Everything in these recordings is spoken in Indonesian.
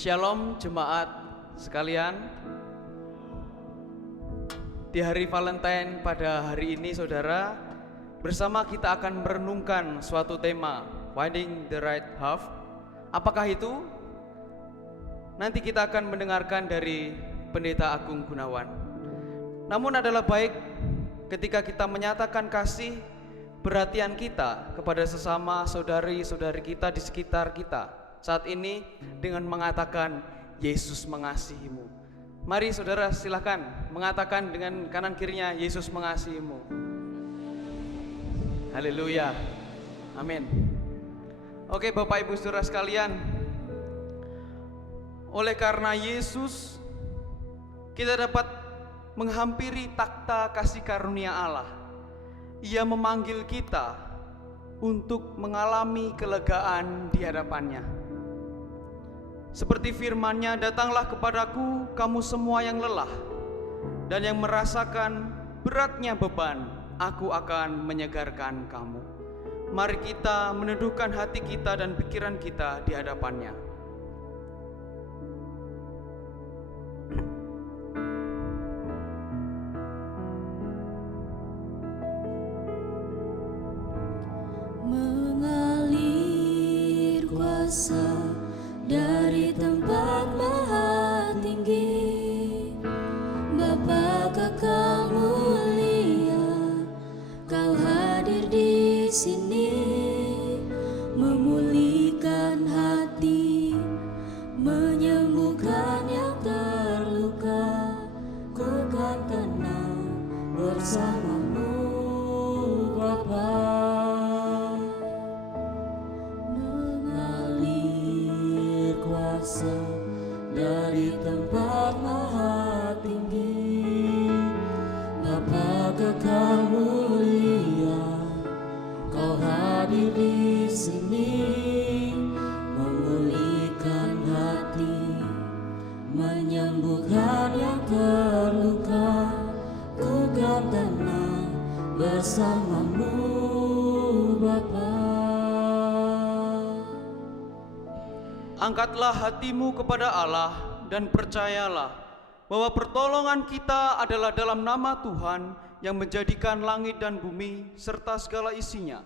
Shalom jemaat sekalian. Di hari Valentine pada hari ini saudara, bersama kita akan merenungkan suatu tema, Finding the Right Half. Apakah itu? Nanti kita akan mendengarkan dari Pendeta Agung Gunawan. Namun adalah baik ketika kita menyatakan kasih, perhatian kita kepada sesama saudari-saudari kita di sekitar kita saat ini dengan mengatakan Yesus mengasihimu. Mari saudara silakan mengatakan dengan kanan kirinya, Yesus mengasihimu. Haleluya. Amin. Oke Bapak Ibu Saudara sekalian, oleh karena Yesus kita dapat menghampiri takhta kasih karunia Allah. Ia memanggil kita untuk mengalami kelegaan di hadapannya. Seperti firman-Nya, datanglah kepadaku kamu semua yang lelah dan yang merasakan beratnya beban, aku akan menyegarkan kamu. Mari kita meneduhkan hati kita dan pikiran kita di hadapan-Nya. Mengalir kuasa dari tempat maha tinggi, Bapa Kekal mulia, Kau hadir di sini, memulihkan hati, menyembuhkan yang terluka. Ku kan tenang bersamamu, Bapa. Dari tempat maha tinggi, Bapa Kekal mulia, Kau hadir di sini, memulihkan hati, menyembuhkan yang terluka. Ku kan tenang bersamamu, Bapa. Angkatlah hatimu kepada Allah dan percayalah bahwa pertolongan kita adalah dalam nama Tuhan yang menjadikan langit dan bumi serta segala isinya,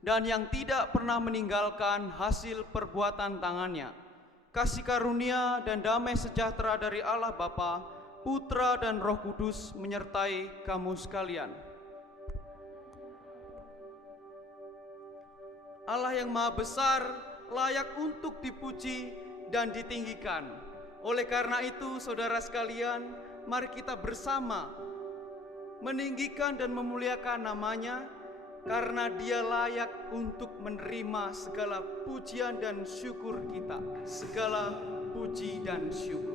dan yang tidak pernah meninggalkan hasil perbuatan tangannya. Kasih karunia dan damai sejahtera dari Allah Bapa, Putra dan Roh Kudus menyertai kamu sekalian. Allah yang Maha Besar layak untuk dipuji dan ditinggikan. Oleh karena itu, saudara sekalian, mari kita bersama meninggikan dan memuliakan namanya, karena Dia layak untuk menerima segala pujian dan syukur kita. Segala puji dan syukur.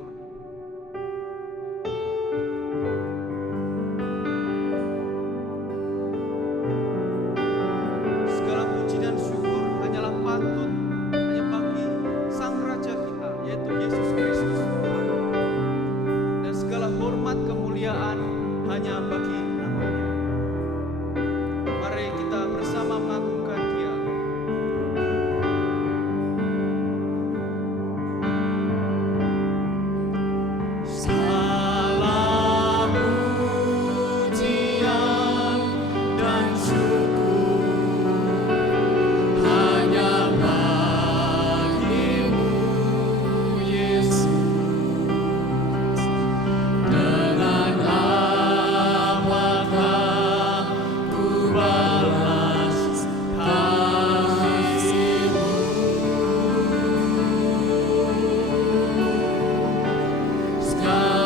Hanya bagi namanya. Mari kita bersama mengagungkan Dia. Salam pujian dan syukur hanya bagimu, Yesus. Dengan sky.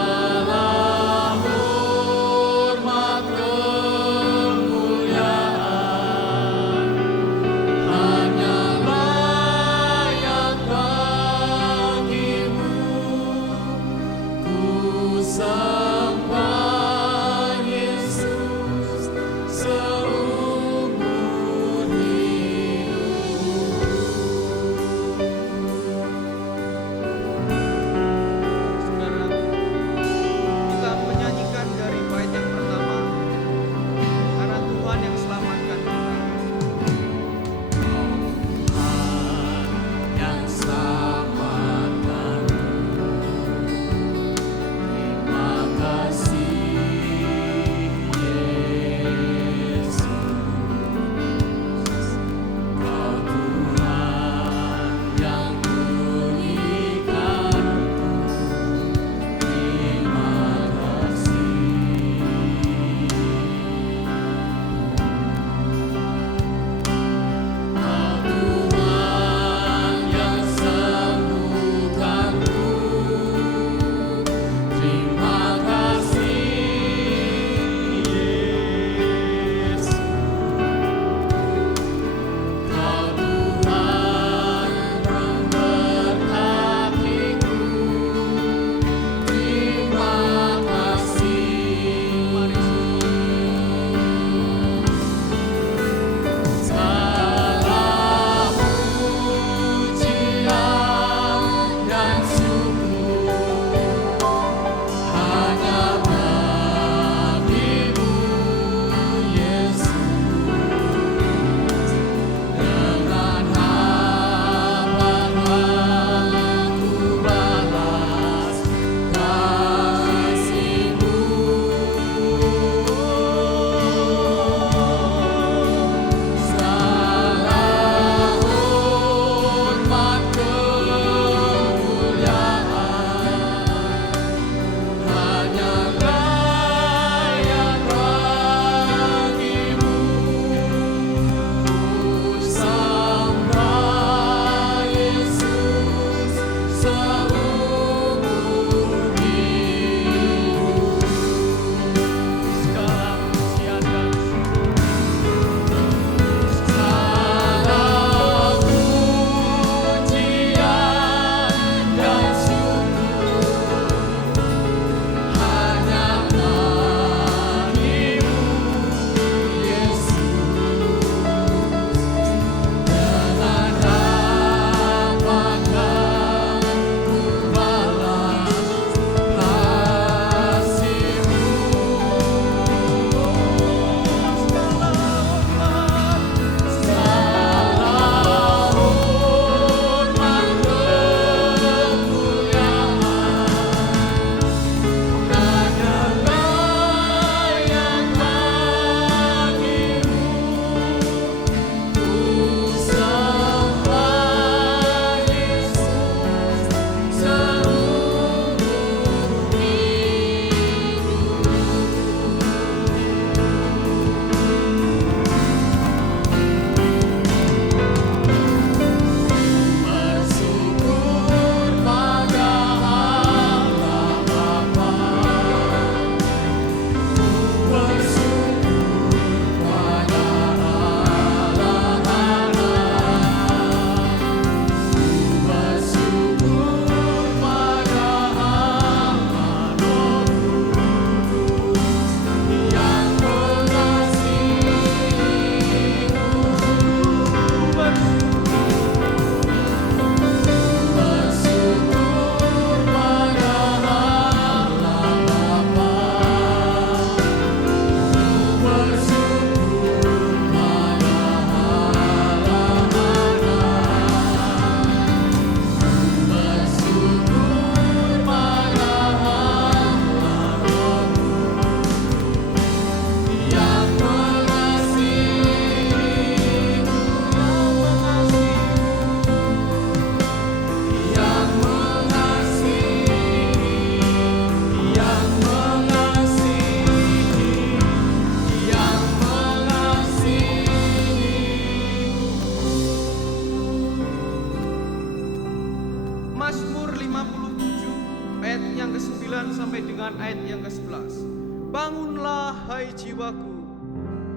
yang ke-9 sampai dengan ayat yang ke-11. Bangunlah hai jiwaku,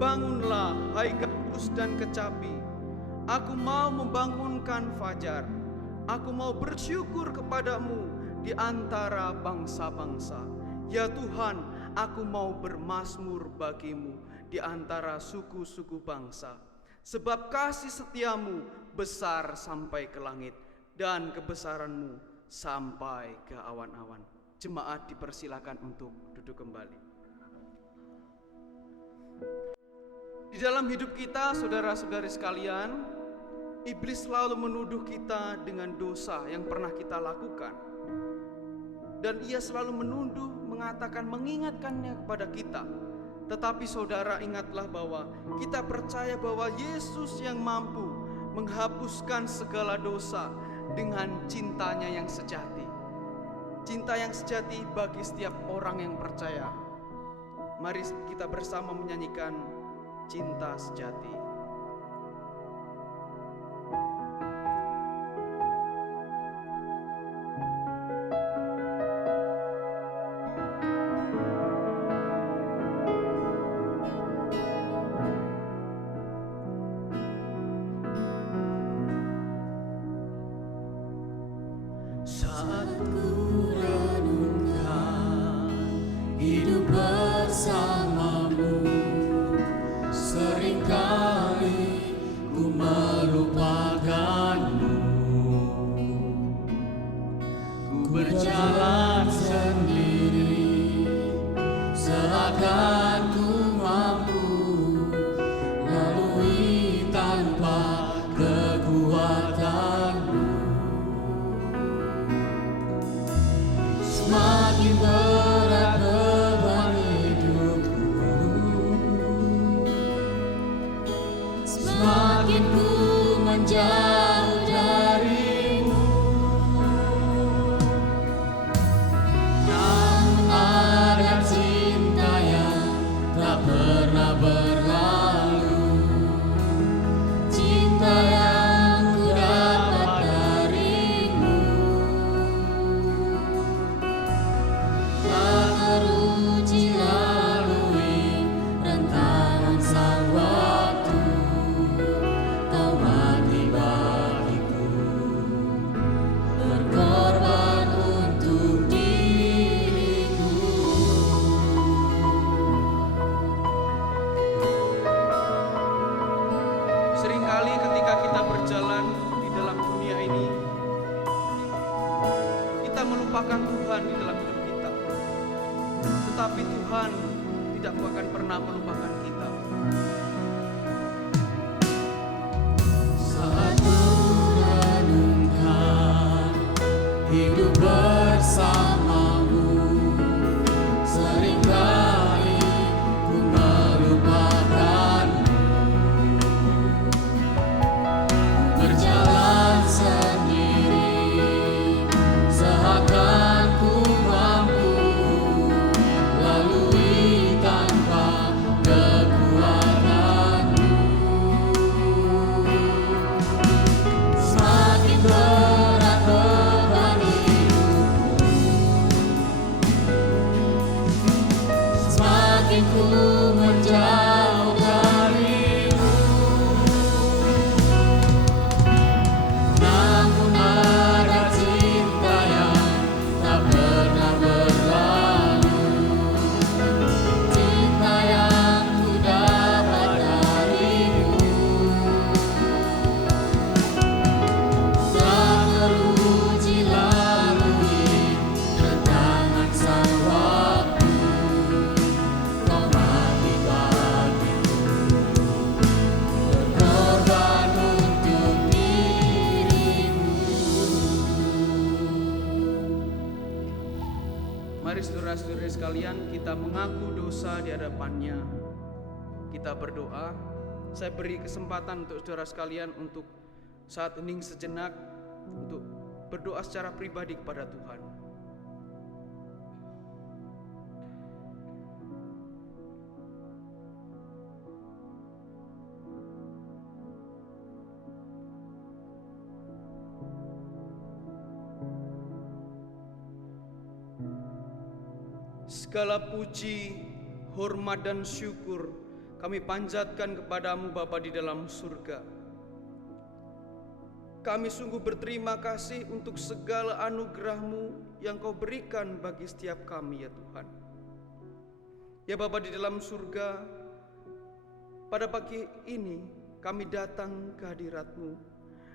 bangunlah hai gabus dan kecapi. Aku mau membangunkan fajar. Aku mau bersyukur kepadamu di antara bangsa-bangsa. Ya Tuhan, aku mau bermazmur bagimu di antara suku-suku bangsa. Sebab kasih setiamu besar sampai ke langit, dan kebesaranmu sampai ke awan-awan. Jemaat dipersilakan untuk duduk kembali. Di dalam hidup kita, saudara-saudari sekalian, iblis selalu menuduh kita dengan dosa yang pernah kita lakukan. Dan ia selalu menuduh, mengatakan, mengingatkannya kepada kita. Tetapi saudara, ingatlah bahwa kita percaya bahwa Yesus yang mampu menghapuskan segala dosa dengan cintanya yang sejati. Cinta yang sejati bagi setiap orang yang percaya. Mari kita bersama menyanyikan Cinta Sejati. Saat ku renungkan hidup bersamamu, seringkali ku melupakanmu. Ku berjalan sendiri, seakan ku mampu lalui tanpa kekuatanmu. Semakin berat beban hidupku, semakin ku menjauh darimu. Namun ada cinta yang tak pernah berlalu, cinta yang ku dapat darimu. Tak teruji lalui rentaran sang waktu, kau mati bagiku, berkorban untuk diriku. Seringkali ketika kita berjalan di dalam dunia ini, kita melupakan Tuhan di dalam hidup kita. Tetapi Tuhan tidak akan pernah melupakan kita. Saat ku renungkan hidup bersamamu, seringkali ku melupakanmu. Berjalan sendiri, seakan ku mampu lalui tanpa kekuatanmu. Semakin berat beban hidupku, semakin ku menjauh darimu. Namun ada cinta yang tak pernah berlalu, cinta yang ku dapat darimu. Tak teruji lalui rentangan sang waktu, kau mati bagiku, berkorban untuk dirimu. Mari saudara-saudari sekalian, kita mengaku dosa di hadapannya. Kita berdoa. Saya beri kesempatan untuk saudara sekalian untuk saat hening sejenak, untuk berdoa secara pribadi kepada Tuhan. Segala puji, hormat dan syukur kami panjatkan kepadamu Bapa di dalam surga. Kami sungguh berterima kasih untuk segala anugerah-Mu yang Kau berikan bagi setiap kami ya Tuhan. Ya Bapa di dalam surga, pada pagi ini kami datang ke hadirat-Mu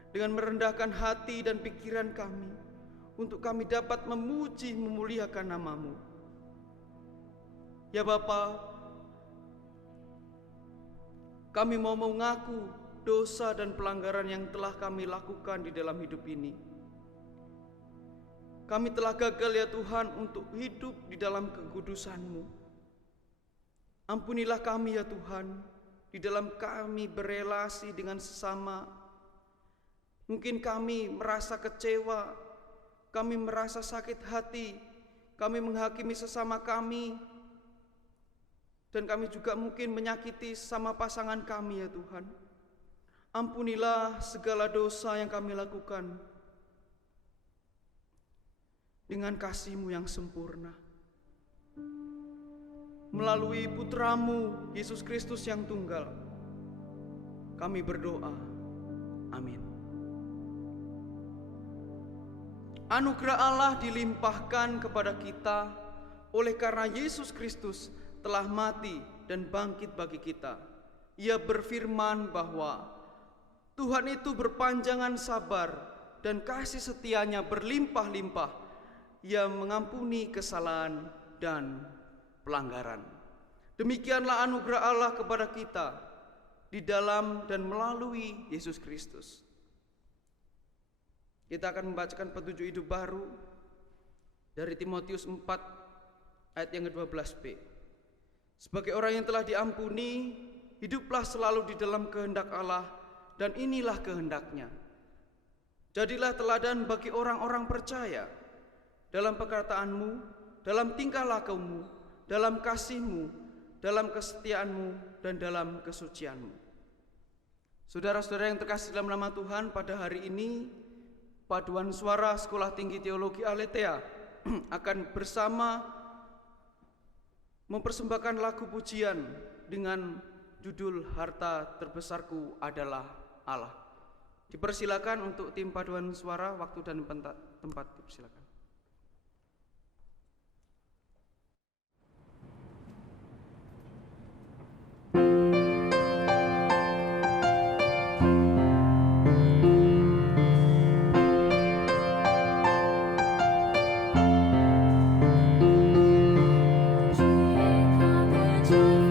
dengan merendahkan hati dan pikiran kami untuk kami dapat memuji memuliakan nama-Mu. Ya Bapa, kami mau mengaku dosa dan pelanggaran yang telah kami lakukan di dalam hidup ini. Kami telah gagal ya Tuhan untuk hidup di dalam kekudusan-Mu. Ampunilah kami ya Tuhan, di dalam kami berelasi dengan sesama. Mungkin kami merasa kecewa, kami merasa sakit hati, kami menghakimi sesama kami, dan kami juga mungkin menyakiti sama pasangan kami ya Tuhan. Ampunilah segala dosa yang kami lakukan dengan kasih-Mu yang sempurna. Melalui Putra-Mu Yesus Kristus yang tunggal, kami berdoa. Amin. Anugerah Allah dilimpahkan kepada kita oleh karena Yesus Kristus telah mati dan bangkit bagi kita. Ia berfirman bahwa Tuhan itu berpanjangan sabar dan kasih setianya berlimpah-limpah. Ia mengampuni kesalahan dan pelanggaran. Demikianlah anugerah Allah kepada kita di dalam dan melalui Yesus Kristus. Kita akan membacakan petunjuk hidup baru dari Timotius 4 ayat yang ke-12b. Sebagai orang yang telah diampuni, hiduplah selalu di dalam kehendak Allah, dan inilah kehendaknya. Jadilah teladan bagi orang-orang percaya dalam perkataanmu, dalam tingkah lakumu, dalam kasihmu, dalam kesetiaanmu, dan dalam kesucianmu. Saudara-saudara yang terkasih dalam nama Tuhan, pada hari ini Paduan Suara Sekolah Tinggi Teologi Aletheia akan bersama mempersembahkan lagu pujian dengan judul Harta Terbesarku Adalah Allah. Dipersilakan untuk tim paduan suara, waktu dan tempat dipersilakan.主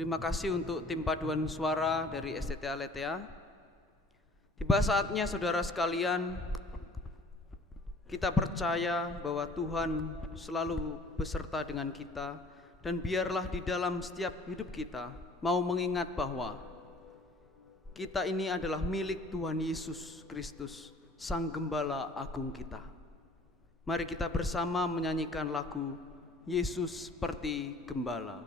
Terima kasih untuk tim paduan suara dari STT Aletheia. Tiba saatnya saudara sekalian, kita percaya bahwa Tuhan selalu beserta dengan kita, dan biarlah di dalam setiap hidup kita mau mengingat bahwa kita ini adalah milik Tuhan Yesus Kristus, Sang Gembala Agung kita. Mari kita bersama menyanyikan lagu Yesus seperti Gembala.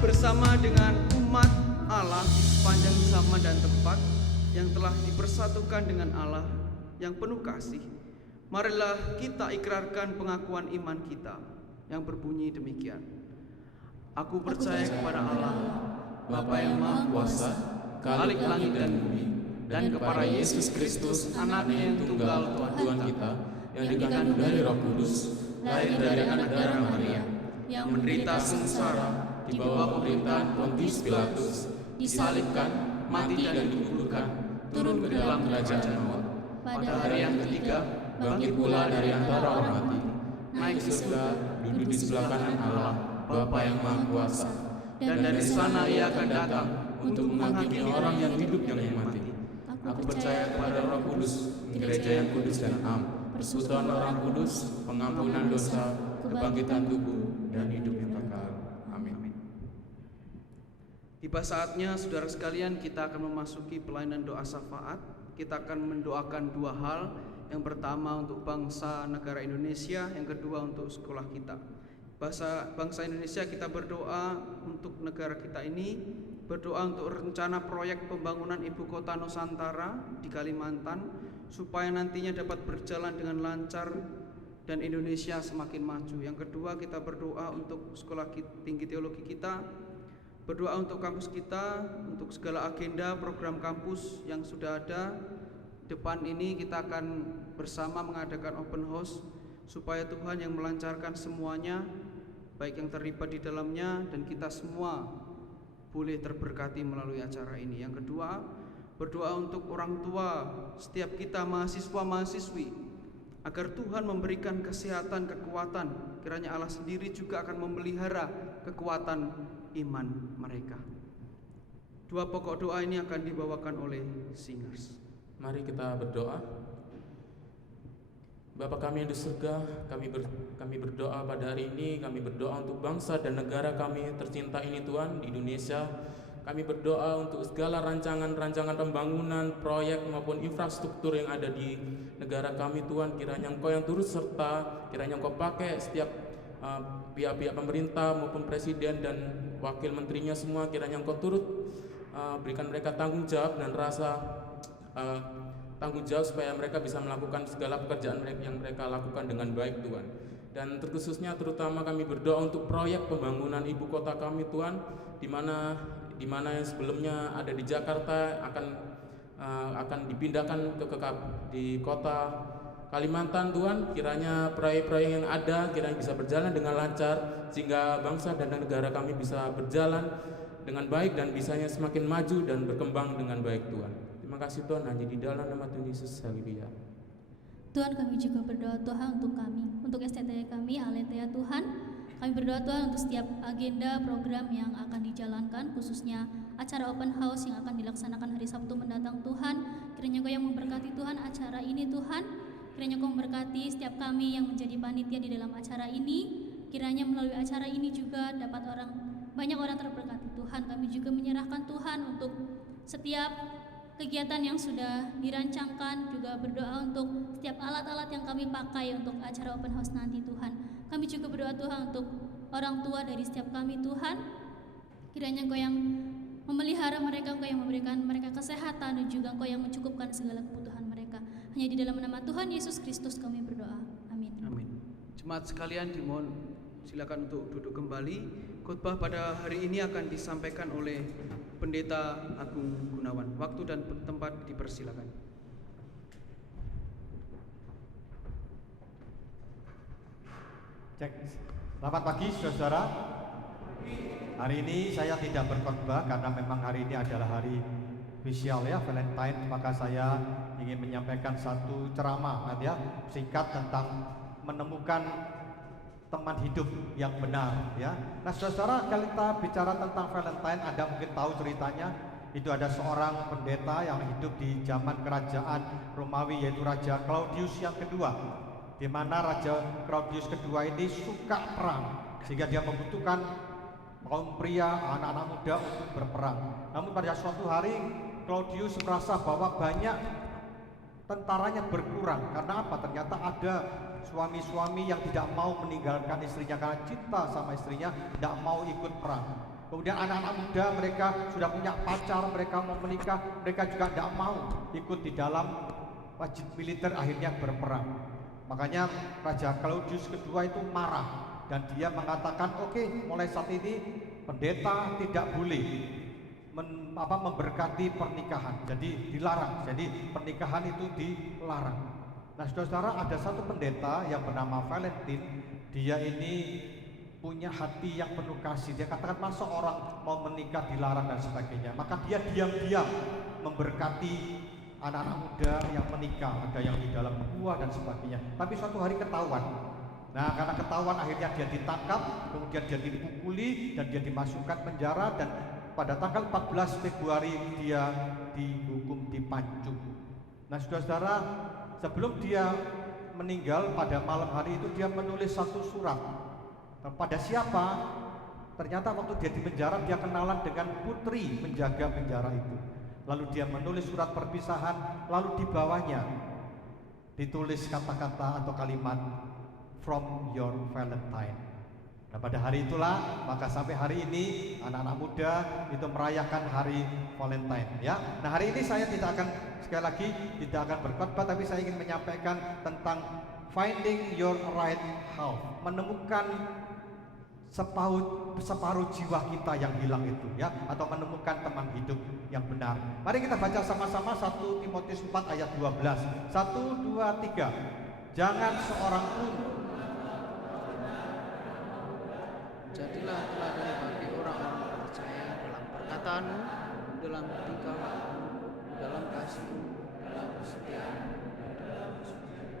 Bersama dengan umat Allah di sepanjang zaman dan tempat yang telah dipersatukan dengan Allah yang penuh kasih, marilah kita ikrarkan pengakuan iman kita yang berbunyi demikian. Aku percaya kepada Allah, Bapa yang Maha Kuasa, Khalik langit dan bumi, dan kepada Yesus Kristus, Anaknya yang tunggal Tuhan kita, yang dikandung dari Roh Kudus, lahir dari anak darah Maria, yang menderita sengsara di bawah pemerintahan Pontius Pilatus, disalibkan, mati dan dikuburkan, turun ke dalam kerajaan maut. Pada hari yang ketiga, bangkit pula dari antara orang mati, naik ke surga, duduk di sebelah kanan Allah, Bapa yang Maha Kuasa. Dan dari sana Ia akan datang untuk menghakimi orang yang hidup dan yang mati. Aku percaya kepada Roh Kudus, gereja yang kudus dan am, persekutuan orang kudus, pengampunan dosa, kebangkitan tubuh, dan hidup yang kekal. Amin. Tiba saatnya saudara sekalian, kita akan memasuki pelayanan doa syafaat. Kita akan mendoakan dua hal. Yang pertama untuk bangsa negara Indonesia, yang kedua untuk sekolah kita. Bangsa Indonesia, kita berdoa untuk negara kita ini, berdoa untuk rencana proyek pembangunan ibu kota Nusantara di Kalimantan, supaya nantinya dapat berjalan dengan lancar dan Indonesia semakin maju. Yang kedua, kita berdoa untuk sekolah tinggi teologi kita, berdoa untuk kampus kita, untuk segala agenda program kampus yang sudah ada. Depan ini kita akan bersama mengadakan open house supaya Tuhan yang melancarkan semuanya, baik yang terlibat di dalamnya dan kita semua boleh terberkati melalui acara ini. Yang kedua, berdoa untuk orang tua setiap kita, mahasiswa-mahasiswi, agar Tuhan memberikan kesehatan, kekuatan. Kiranya Allah sendiri juga akan memelihara kekuatan iman mereka. Dua pokok doa ini akan dibawakan oleh singers. Mari kita berdoa. Bapa kami yang di surga, kami berdoa pada hari ini. Kami berdoa untuk bangsa dan negara kami tercinta ini Tuhan, di Indonesia. Kami berdoa untuk segala rancangan-rancangan pembangunan, proyek maupun infrastruktur yang ada di negara kami Tuhan. Kiranya Engkau yang turut serta, kiranya Engkau pakai setiap pihak-pihak pemerintah maupun presiden dan wakil menterinya semua. Kiranya Engkau turut berikan mereka tanggung jawab dan rasa tanggung jawab supaya mereka bisa melakukan segala pekerjaan yang mereka lakukan dengan baik Tuhan. Dan terkhususnya terutama kami berdoa untuk proyek pembangunan ibu kota kami Tuhan, di mana yang sebelumnya ada di Jakarta akan dipindahkan di kota Kalimantan Tuhan. Kiranya proyek-proyek yang ada kiranya bisa berjalan dengan lancar, sehingga bangsa dan negara kami bisa berjalan dengan baik dan bisanya semakin maju dan berkembang dengan baik Tuhan. Terima kasih Tuhan, hanya di dalam nama Tuhan Yesus. Haleluya. Tuhan, kami juga berdoa Tuhan untuk kami, untuk STT kami, Aletheia Tuhan. Kami berdoa Tuhan untuk setiap agenda program yang akan dijalankan, khususnya acara open house yang akan dilaksanakan hari Sabtu mendatang Tuhan. Kiranya Engkau yang memberkati Tuhan acara ini Tuhan. Kiranya Engkau memberkati setiap kami yang menjadi panitia di dalam acara ini. Kiranya melalui acara ini juga dapat banyak orang terberkati Tuhan. Kami juga menyerahkan Tuhan untuk setiap kegiatan yang sudah dirancangkan, juga berdoa untuk setiap alat-alat yang kami pakai untuk acara open house nanti Tuhan. Kami juga berdoa Tuhan untuk orang tua dari setiap kami Tuhan. Kiranya Engkau yang memelihara mereka, Engkau yang memberikan mereka kesehatan, dan juga Engkau yang mencukupkan segala kebutuhan mereka. Hanya di dalam nama Tuhan Yesus Kristus kami berdoa. Amin. Amin. Jemaat sekalian, dimohon silakan untuk duduk kembali. Khotbah pada hari ini akan disampaikan oleh Pendeta Agung Gunawan. Waktu dan tempat dipersilakan. Cek. Selamat pagi saudara. Hari ini saya tidak berkhotbah karena memang hari ini adalah hari spesial ya, Valentine. Maka saya ingin menyampaikan satu ceramah ya, singkat tentang menemukan teman hidup yang benar ya. Nah saudara, kalau kita bicara tentang Valentine, Anda mungkin tahu ceritanya. Itu ada seorang pendeta yang hidup di zaman kerajaan Romawi, yaitu Raja Claudius yang kedua, di mana Raja Claudius kedua ini suka perang, sehingga dia membutuhkan kaum pria, anak-anak muda untuk berperang. Namun pada suatu hari Claudius merasa bahwa banyak tentaranya berkurang. Karena apa? Ternyata ada suami-suami yang tidak mau meninggalkan istrinya karena cinta sama istrinya, tidak mau ikut perang. Kemudian anak-anak muda, mereka sudah punya pacar, mereka mau menikah, mereka juga tidak mau ikut di dalam wajib militer, akhirnya berperang. Makanya Raja Claudius kedua itu marah dan dia mengatakan, oke, mulai saat ini pendeta tidak boleh memberkati pernikahan, jadi dilarang. Jadi pernikahan itu dilarang. Nah saudara-saudara, ada satu pendeta yang bernama Valentine. Dia ini punya hati yang penuh kasih. Dia katakan, masa orang mau menikah dilarang dan sebagainya. Maka dia diam-diam memberkati anak-anak muda yang menikah, ada yang di dalam buah dan sebagainya. Tapi suatu hari ketahuan. Nah karena ketahuan akhirnya dia ditangkap, kemudian dia dipukuli dan dia dimasukkan penjara, dan pada tanggal 14 Februari dia dihukum dipancung. Nah saudara-saudara, sebelum dia meninggal pada malam hari itu, dia menulis satu surat. Pada siapa? Ternyata waktu dia di penjara, dia kenalan dengan putri penjaga penjara itu. Lalu dia menulis surat perpisahan, lalu di bawahnya ditulis kata-kata atau kalimat "From your Valentine". Nah pada hari itulah, maka sampai hari ini anak-anak muda itu merayakan hari Valentine ya. Nah hari ini saya tidak akan, sekali lagi tidak akan berkhotbah, tapi saya ingin menyampaikan tentang Finding your right half, menemukan separuh jiwa kita yang hilang itu ya, atau menemukan teman hidup yang benar. Mari kita baca sama-sama 1 Timotius 4 ayat 12. 1, 2, 3. Jangan seorang pun Jadilah teladan bagi orang-orang percaya dalam perkataanmu, dalam tingkah lakumu, dalam kasihmu, dalam kesetiaanmu.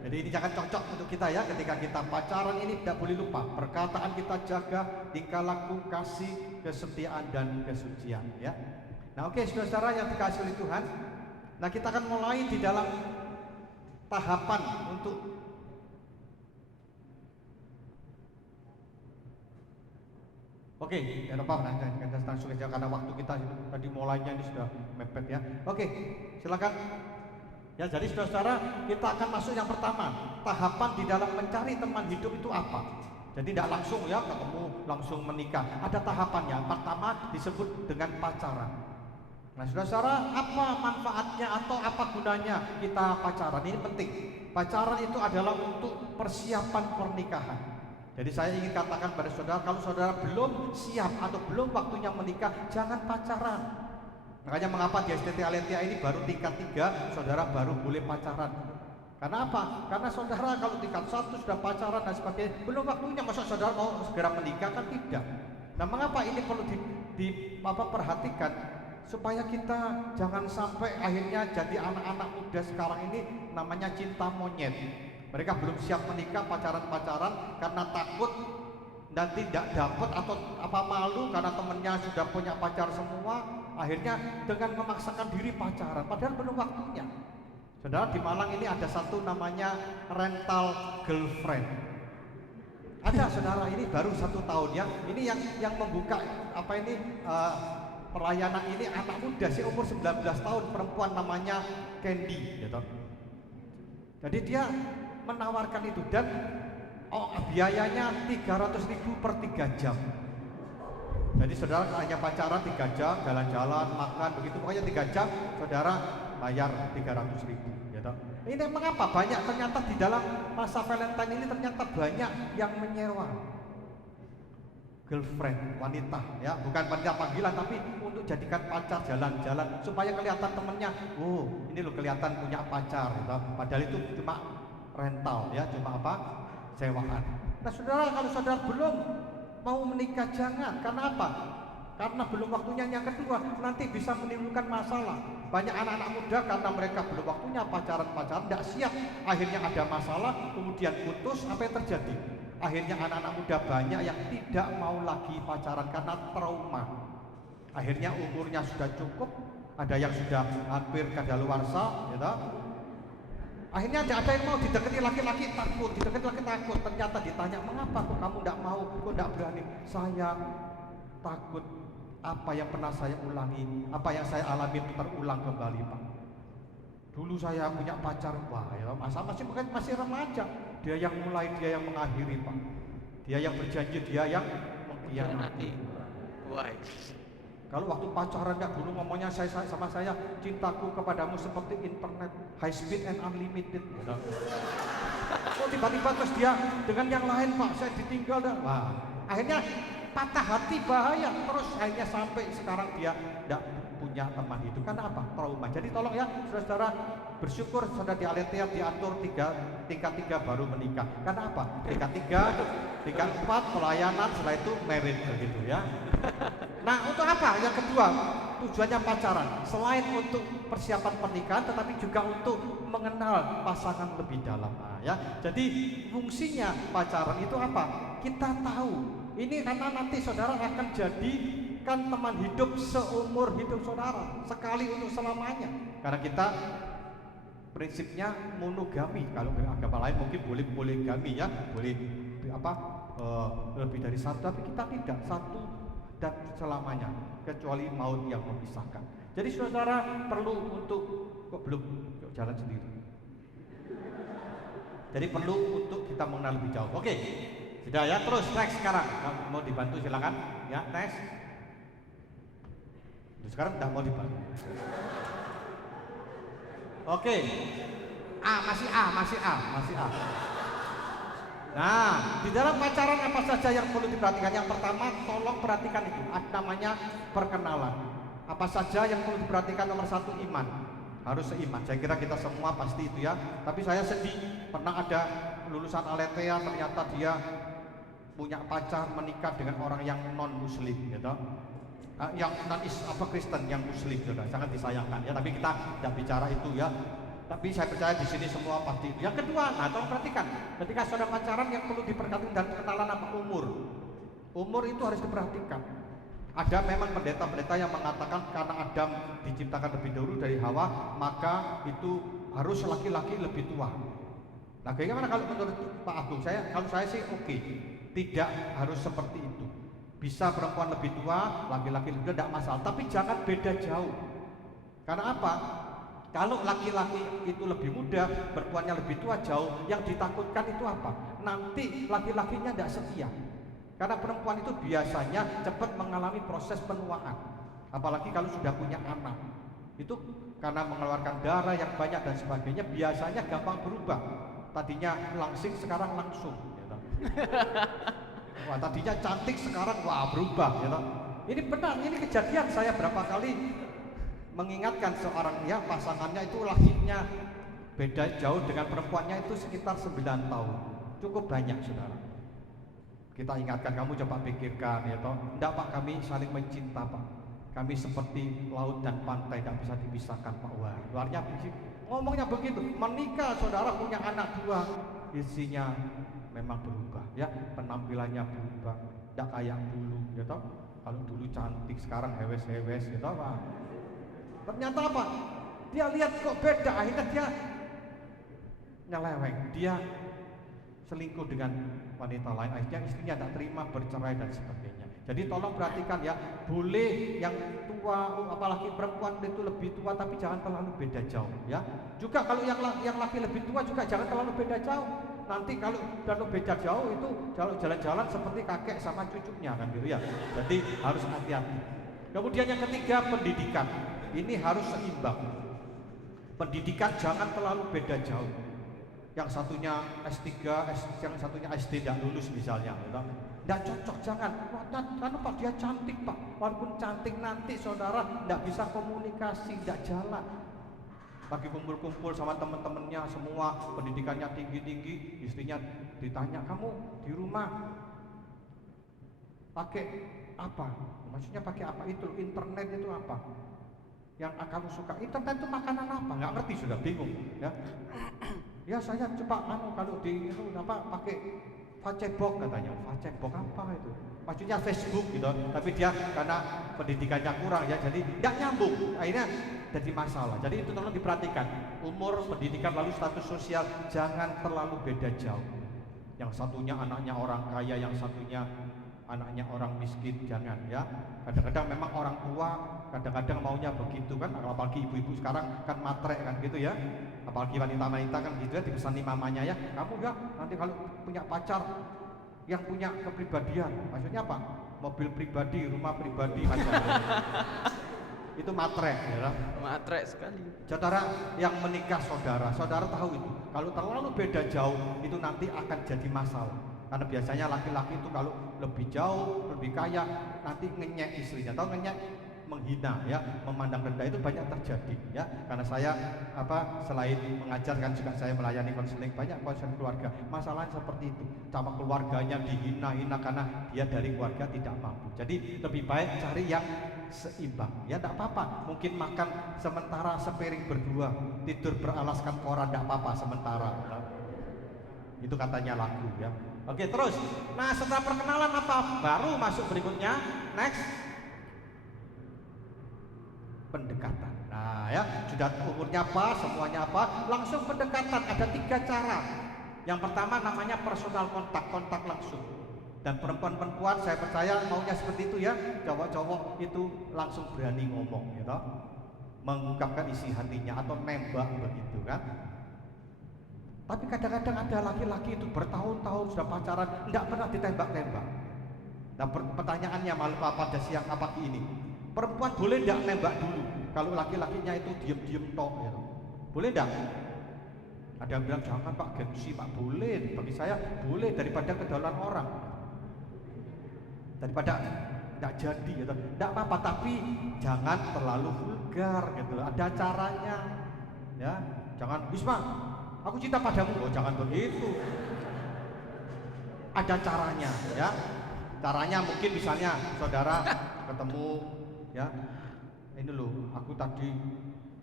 Jadi ini jangan cocok untuk kita ya, ketika kita pacaran ini tidak boleh lupa perkataan kita jaga, tingkah laku, kasih, kesetiaan dan kesucian ya. Nah oke, saudara-saudara yang dikasihi oleh Tuhan, nah kita akan mulai di dalam tahapan untuk oke, ya apa kita langsung saja karena waktu kita tadi mulainya ini sudah mepet ya. Oke, silakan. Ya, jadi saudara-saudara, kita akan masuk yang pertama. Tahapan di dalam mencari teman hidup itu apa? Jadi tidak langsung ya ketemu langsung menikah. Ada tahapannya. Pertama disebut dengan pacaran. Nah, saudara-saudara, apa manfaatnya atau apa gunanya kita pacaran? Ini penting. Pacaran itu adalah untuk persiapan pernikahan. Jadi saya ingin katakan pada saudara, kalau saudara belum siap atau belum waktunya menikah, jangan pacaran. Makanya mengapa di STT Aletheia ini baru tingkat 3, saudara baru boleh pacaran. Karena apa? Karena saudara kalau tingkat 1 sudah pacaran dan sebagainya, belum waktunya, masa saudara mau segera menikah, kan tidak. Nah mengapa ini perlu perhatikan, supaya kita jangan sampai akhirnya jadi anak-anak muda sekarang ini namanya cinta monyet. Mereka belum siap menikah, pacaran-pacaran karena takut dan tidak dapat atau apa malu karena temennya sudah punya pacar semua. Akhirnya dengan memaksakan diri pacaran, padahal belum waktunya. Saudara, di Malang ini ada satu namanya rental girlfriend. Ada saudara, ini baru 1 tahun ya. Ini yang membuka pelayanan ini anak muda sih, umur 19 tahun, perempuan namanya Candy gitu. Jadi dia menawarkan itu dan biayanya 300.000 per 3 jam. Jadi saudara hanya pacaran 3 jam, jalan-jalan, makan, begitu pokoknya 3 jam, saudara bayar 300.000 gitu. Ini mengapa banyak ternyata di dalam masa Valentine ini ternyata banyak yang menyewa girlfriend, wanita ya, bukan wanita panggilan tapi untuk jadikan pacar, jalan-jalan supaya kelihatan temennya, oh ini lo kelihatan punya pacar gitu. Padahal itu cuma rental ya, cuma sewaan. Nah saudara, kalau saudara belum mau menikah jangan. Karena apa? Karena belum waktunya. Yang kedua, nanti bisa menimbulkan masalah. Banyak anak-anak muda karena mereka belum waktunya pacaran-pacaran, tidak siap, akhirnya ada masalah, kemudian putus. Apa yang terjadi? Akhirnya anak-anak muda banyak yang tidak mau lagi pacaran karena trauma. Akhirnya umurnya sudah cukup, ada yang sudah hampir kadaluarsa gitu. Akhirnya tidak ada yang mau didekati laki-laki, takut, didekati laki takut. Ternyata ditanya, mengapa kok kamu tidak mau, kok tidak berani? Saya takut apa yang pernah saya ulangi, apa yang saya alami terulang kembali, Pak. Dulu saya punya pacar, wah ya, masih remaja. Dia yang mulai, dia yang mengakhiri, Pak. Dia yang berjanji, dia yang mengkhianati. Why? Kalau waktu pacaran nggak dulu ngomongnya sama saya, cintaku kepadamu seperti internet, high speed and unlimited. Kok tiba-tiba terus dia dengan yang lain, Pak, saya ditinggal dah. Wah, akhirnya patah hati, bahaya. Terus akhirnya sampai sekarang dia tidak punya teman hidup. Karena apa? Trauma. Jadi tolong ya, saudara-saudara, bersyukur saudara di Aletheia diatur tingkat 3 baru menikah. Karena apa? Tingkat 3, tingkat 4 pelayanan, setelah itu married begitu ya. Nah, untuk apa? Yang kedua, tujuannya pacaran. Selain untuk persiapan pernikahan, tetapi juga untuk mengenal pasangan lebih dalam. Nah, ya. Jadi fungsinya pacaran itu apa? Kita tahu. Ini karena nanti saudara akan jadikan teman hidup seumur hidup saudara, sekali untuk selamanya. Karena kita prinsipnya monogami. Kalau agama lain mungkin boleh poligami ya, boleh lebih dari satu, tapi kita tidak, satu dan selamanya, kecuali maut yang memisahkan. Jadi saudara perlu untuk belum jalan sendiri. Jadi perlu untuk kita mengenal lebih jauh. Oke, sudah ya. Terus next sekarang, mau dibantu silakan ya, next. Sekarang tidak mau dibantu. Oke, masih A. Nah, di dalam pacaran apa saja yang perlu diperhatikan? Yang pertama, tolong perhatikan itu, namanya perkenalan. Apa saja yang perlu diperhatikan? Nomor satu, iman. Harus seiman. Saya kira kita semua pasti itu ya. Tapi saya sedih, pernah ada lulusan Aletheia ternyata dia punya pacar menikah dengan orang yang non muslim gitu. Yang Kristen, yang muslim sudah sangat disayangkan ya, tapi kita tidak bicara itu ya. Tapi saya percaya di sini semua pasti itu. Yang kedua, nah tolong perhatikan, ketika saudara pacaran yang perlu diperhatikan dan kenalan apa? Umur. Umur itu harus diperhatikan. Ada memang pendeta-pendeta yang mengatakan karena Adam diciptakan lebih dahulu dari Hawa, maka itu harus laki-laki lebih tua. Nah, bagaimana kalau menurut Pak Agung? Kalau saya sih oke. Tidak harus seperti itu. Bisa perempuan lebih tua, laki-laki lebih tua, tidak masalah. Tapi jangan beda jauh. Karena apa? Kalau laki-laki itu lebih muda, perempuannya lebih tua jauh, yang ditakutkan itu apa? Nanti laki-lakinya tidak setia. Karena perempuan itu biasanya cepat mengalami proses penuaan. Apalagi kalau sudah punya anak. Itu karena mengeluarkan darah yang banyak dan sebagainya, biasanya gampang berubah. Tadinya langsing, sekarang langsung. Wah, tadinya cantik, sekarang wah berubah. Ini benar, ini kejadian. Saya berapa kali mengingatkan seorang ya, pasangannya itu lakinya beda jauh dengan perempuannya itu sekitar 9 tahun. Cukup banyak, saudara. Kita ingatkan, kamu coba pikirkan ya toh. Enggak Pak, kami saling mencinta Pak. Kami seperti laut dan pantai, tidak bisa dipisahkan Pak. Wah, luarnya ngomongnya begitu. Menikah saudara punya anak 2, isinya memang berubah ya, penampilannya berubah, tidak kayak dulu ya toh. Kalau dulu cantik, sekarang hewes-hewes ya toh Pak. Ternyata apa? Dia lihat kok beda, akhirnya dia nyeleweng, dia selingkuh dengan wanita lain, akhirnya istrinya tidak terima, bercerai dan sebagainya. Jadi tolong perhatikan ya, boleh yang tua, apalagi perempuan itu lebih tua, tapi jangan terlalu beda jauh ya. Juga kalau yang laki lebih tua juga jangan terlalu beda jauh. Nanti kalau terlalu beda jauh itu jalan-jalan seperti kakek sama cucunya kan gitu ya. Jadi harus hati-hati. Kemudian yang ketiga, pendidikan. Ini harus seimbang. Pendidikan jangan terlalu beda jauh. Yang satunya S3, yang satunya SD tidak lulus misalnya, tidak cocok, jangan. Karena Pak dia cantik Pak, walaupun cantik nanti saudara tidak bisa komunikasi, tidak jalan. Lagi kumpul-kumpul sama teman-temannya semua pendidikannya tinggi-tinggi, istrinya ditanya, kamu di rumah pakai apa? Maksudnya pakai apa itu? Internet itu apa? Yang kamu suka? Internet itu makanan apa? Nggak ngerti, sudah bingung ya. Ya saya coba kalau di itu apa pakai Facebook katanya. Facebook apa itu? Maksudnya Facebook gitu. Tapi dia karena pendidikannya kurang ya, jadi tidak nyambung. Akhirnya jadi masalah. Jadi itu tolong diperhatikan. Umur, pendidikan, lalu status sosial jangan terlalu beda jauh. Yang satunya anaknya orang kaya, yang satunya anaknya orang miskin, jangan ya. Kadang-kadang memang orang tua kadang-kadang maunya begitu kan, apalagi ibu-ibu sekarang kan matre kan gitu ya. Apalagi wanita-wanita kan gitu ya, dipesani mamanya ya, kamu ya nanti kalau punya pacar yang punya kepribadian, maksudnya apa? Mobil pribadi, rumah pribadi macam itu matre ya. Matre sekali. Saudara yang menikah, saudara tahu itu. Kalau terlalu beda jauh itu nanti akan jadi masalah. Karena biasanya laki-laki itu kalau lebih jauh, lebih kaya, nanti ngenyek istrinya, atau ngenyek menghina ya, memandang rendah, itu banyak terjadi ya. Karena saya selain mengajarkan juga saya melayani konseling, banyak konseling keluarga. Masalahnya seperti itu, sama keluarganya dihina-hina karena dia dari keluarga tidak mampu. Jadi lebih baik cari yang seimbang ya, tidak apa-apa. Mungkin makan sementara sepiring berdua, tidur beralaskan koran, tidak apa-apa sementara ya. Itu katanya lagu ya. Oke, terus. Nah, setelah perkenalan apa? Baru masuk berikutnya. Next. Pendekatan. Nah, ya, sudah umurnya apa, semuanya apa, langsung pendekatan. Ada 3 cara. Yang pertama namanya personal kontak langsung. Dan perempuan-perempuan saya percaya maunya seperti itu ya. Cowok-cowok itu langsung berani ngomong gitu. Mengungkapkan isi hatinya atau nembak begitu kan. Tapi kadang-kadang ada laki-laki itu bertahun-tahun sudah pacaran, tidak pernah ditembak-tembak. Dan pertanyaannya malah pada siang pagi ini, perempuan boleh tidak nembak dulu? Kalau laki-lakinya itu diem-diem tok, ya. Boleh tidak? Ada yang bilang jangan Pak, gengsi Pak, boleh. Bagi saya boleh daripada kedautan orang, daripada tidak jadi gitu. Tidak apa-apa, tapi jangan terlalu vulgar gitu. Ada caranya, ya. Jangan, Wisma, aku cinta padamu. Oh, jangan begitu. Ada caranya, ya. Caranya mungkin misalnya saudara ketemu, ya. Ini loh, aku tadi,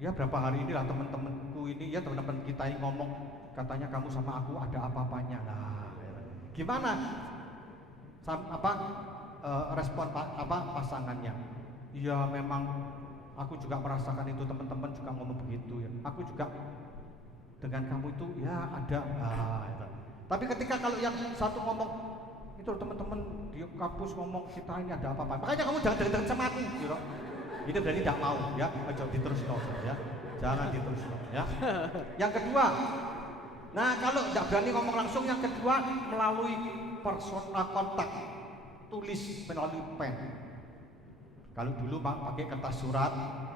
ya berapa hari inilah teman-temanku ini, ya teman-teman kita ini ngomong, katanya kamu sama aku ada apa-apanya. Nah, gimana? Respon pasangannya? Iya memang aku juga merasakan itu, teman-teman juga ngomong begitu ya. Aku juga dengan kamu itu ya ada. Itu. Tapi ketika kalau yang satu ngomong itu teman-teman di kampus ngomong kita ini ada apa-apa, makanya kamu jangan deket sama aku, gitu. Itu berarti tidak mau, ya. Aja diteruskan, ya. Jangan diteruskan, ya. Yang kedua, nah kalau tidak berani ngomong langsung, yang kedua melalui personal kontak, tulis melalui pen. Kalau dulu pakai kertas surat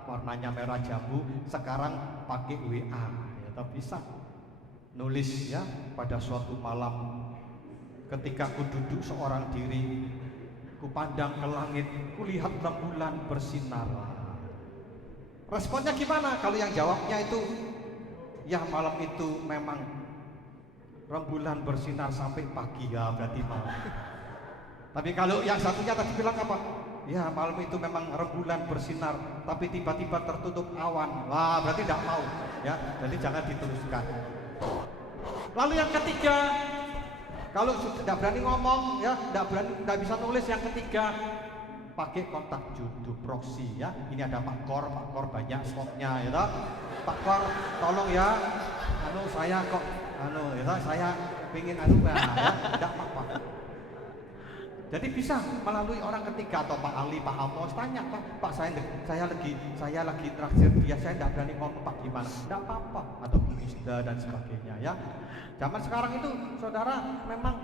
warnanya merah jambu, sekarang pakai WA, ya, tapi bisa nulis ya. Pada suatu malam ketika ku duduk seorang diri, ku pandang ke langit, ku lihat rembulan bersinar. Responnya gimana? Kalau yang jawabnya itu ya malam itu memang rembulan bersinar sampai pagi, ya berarti mau. Tapi kalau yang satunya tadi bilang apa? Ya malam itu memang rembulan bersinar tapi tiba-tiba tertutup awan. Wah berarti tidak mau, ya. Jadi jangan diteruskan. Lalu yang ketiga, kalau sudah tidak berani ngomong, ya tidak bisa nulis, yang ketiga pakai kontak jodoh proxy, ya. Ini ada Pak Kor banyak slotnya, ya. Pak Kor tolong ya, saya kok ya, saya pengen ya, tidak apa-apa. Jadi bisa melalui orang ketiga atau Pak Ali, Pak Amos tanya, Pak saya lagi traktir dia, saya tidak berani ngomong Pak, gimana? Tidak apa-apa, atau Bu Isda dan sebagainya, ya. Zaman sekarang itu saudara memang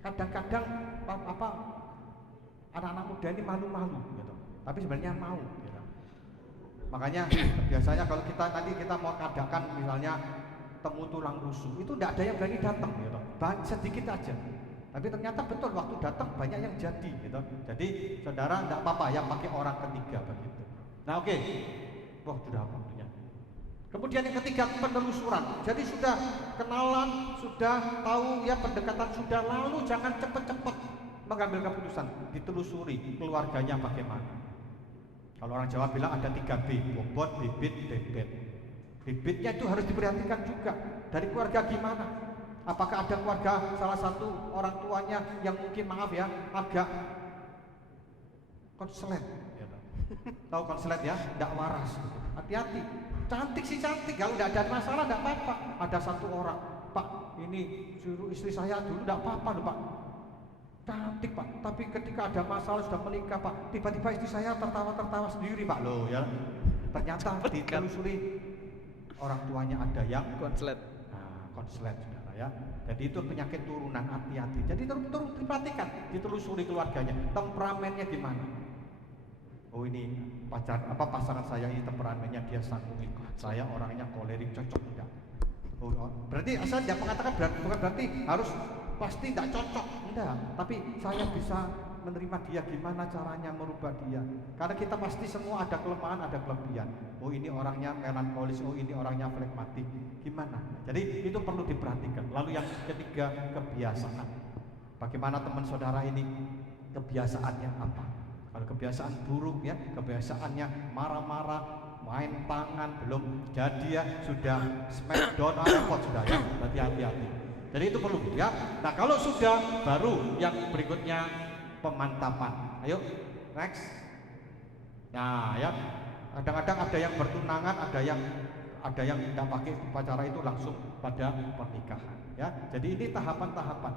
kadang-kadang anak-anak muda ini malu-malu, gitu. Tapi sebenarnya mau, gitu. Makanya biasanya kalau kita mau adakan misalnya temu tulang rusuk, itu tidak ada yang berani datang, gitu. Sedikit aja. Tapi ternyata betul waktu datang banyak yang jadi, gitu. Jadi saudara tidak apa-apa yang pakai orang ketiga begitu. Nah oke, wah sudah waktunya. Kemudian yang ketiga penelusuran. Jadi sudah kenalan, sudah tahu ya pendekatan sudah, lalu jangan cepat-cepat mengambil keputusan, ditelusuri keluarganya bagaimana. Kalau orang Jawa bilang ada 3B, bobot, bibit, bebet. Bibitnya itu harus diperhatikan juga dari keluarga gimana. Apakah ada keluarga salah satu orang tuanya yang mungkin maaf ya agak konslet, ya. Tahu konslet ya, tidak waras. Hati-hati. Cantik sih cantik, kalau tidak ada masalah tidak apa-apa. Ada satu orang, Pak, ini suruh istri saya dulu tidak apa-apa loh Pak. Cantik Pak, tapi ketika ada masalah sudah menikah Pak, tiba-tiba istri saya tertawa sendiri Pak loh ya. Ternyata ditelusuri orang tuanya ada yang konslet. Nah, konslet. Ya, jadi itu penyakit turunan, hati-hati. Jadi terus diperhatikan, ditelusuri keluarganya, temperamennya gimana. Oh ini pasangan saya ini temperamennya dia sanguin, saya orangnya kolerik, cocok enggak? Oh, berarti saya tidak mengatakan bukan berarti harus pasti tidak cocok, enggak. Tapi saya bisa menerima dia, gimana caranya merubah dia. Karena kita pasti semua ada kelemahan, ada kelebihan. Oh ini orangnya melankolis, oh ini orangnya flegmatik. Gimana? Jadi itu perlu diperhatikan. Lalu yang ketiga, kebiasaan. Bagaimana teman saudara ini kebiasaannya apa? Kalau kebiasaan buruk ya, kebiasaannya marah-marah, main tangan, belum jadi ya sudah smackdown, repot sudah ya. Berarti hati-hati. Jadi itu perlu ya. Nah kalau sudah, baru yang berikutnya pemantapan. Ayo next. Nah ya, kadang-kadang ada yang bertunangan, ada yang tidak pakai upacara itu langsung pada pernikahan ya. Jadi ini tahapan-tahapan.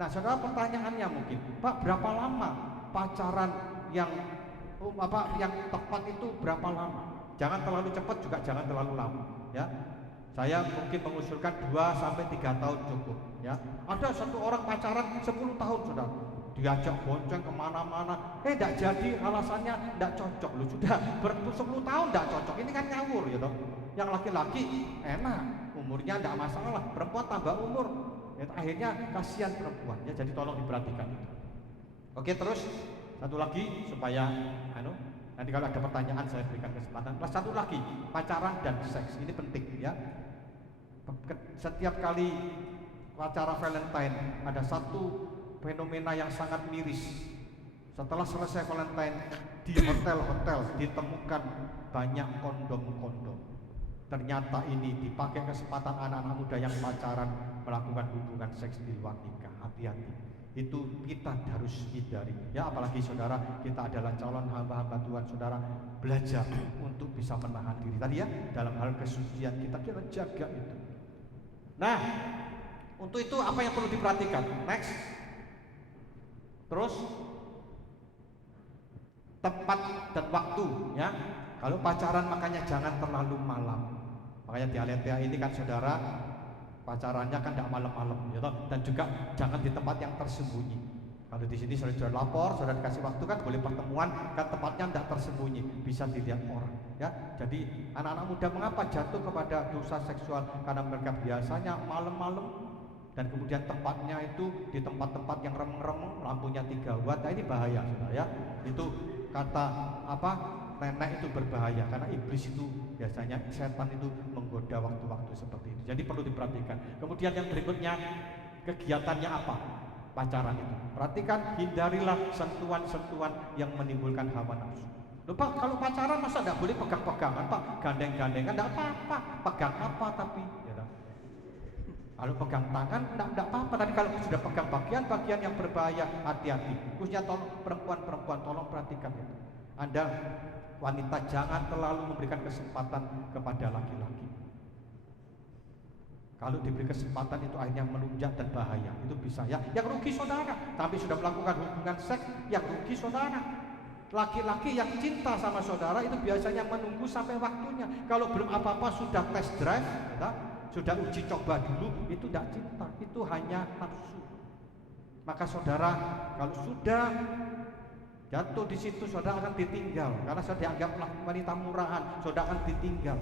Nah saudara, pertanyaannya mungkin, Pak, berapa lama pacaran yang tepat itu berapa lama? Jangan terlalu cepat juga jangan terlalu lama ya. Saya mungkin mengusulkan 2 sampai 3 tahun cukup ya. Ada satu orang pacaran 10 tahun sudah diajak bonceng kemana-mana, tidak jadi, alasannya tidak cocok. Lu sudah 10 tahun tidak cocok, ini kan ngawur ya toh. Yang laki-laki enak, umurnya tidak masalah, perempuan tambah umur ya, akhirnya kasihan perempuan ya. Jadi tolong diperhatikan itu. Oke, terus satu lagi supaya nanti kalau ada pertanyaan saya berikan kesempatan. Plus satu lagi, pacaran dan seks ini penting ya. Setiap kali acara Valentine ada satu fenomena yang sangat miris. Setelah selesai Valentine, di hotel-hotel ditemukan banyak kondom-kondom. Ternyata ini dipakai kesempatan anak-anak muda yang pacaran melakukan hubungan seks di luar nikah. Hati-hati, itu kita harus hindari ya. Apalagi saudara, kita adalah calon hamba-hamba Tuhan. Saudara belajar untuk bisa menahan diri tadi ya, dalam hal kesucian kita jaga itu. Nah, untuk itu apa yang perlu diperhatikan? Next. Terus tempat dan waktu ya. Kalau pacaran makanya jangan terlalu malam. Makanya di Aletheia ini kan saudara pacarannya kan tidak malam-malam ya toh? Dan juga jangan di tempat yang tersembunyi. Kalau di sini saudara lapor, saudara dikasih waktu kan boleh pertemuan, kan tempatnya tidak tersembunyi, bisa dilihat orang ya. Jadi anak-anak muda mengapa jatuh kepada dosa seksual? Karena mereka biasanya malam-malam, dan kemudian tempatnya itu di tempat-tempat yang remeng-remeng, lampunya 3 watt. Nah, ini bahaya saudara ya. Itu kata nenek itu berbahaya, karena iblis itu biasanya, setan itu menggoda waktu-waktu seperti itu. Jadi perlu diperhatikan. Kemudian yang berikutnya, kegiatannya apa? Pacaran itu. Perhatikan, hindarilah sentuhan-sentuhan yang menimbulkan hawa nafsu. Loh Pak, kalau pacaran masa tidak boleh pegang-pegangan Pak? Gandeng-gandengan, tidak apa-apa. Pegang apa tapi? Ya, kalau pegang tangan tidak apa-apa. Tapi kalau sudah pegang bagian-bagian yang berbahaya, hati-hati. Khususnya tolong perempuan-perempuan, tolong perhatikan itu. Anda wanita jangan terlalu memberikan kesempatan kepada laki-laki. Kalau diberi kesempatan itu akhirnya melunjak dan bahaya. Itu bisa ya. Yang rugi saudara. Tapi sudah melakukan hubungan seks, yang rugi saudara. Laki-laki yang cinta sama saudara itu biasanya menunggu sampai waktunya. Kalau belum apa-apa sudah test drive, ya, sudah uji coba dulu, itu tidak cinta. Itu hanya nafsu. Maka saudara kalau sudah jatuh di situ, saudara akan ditinggal. Karena saudara dianggap wanita murahan, saudara akan ditinggal.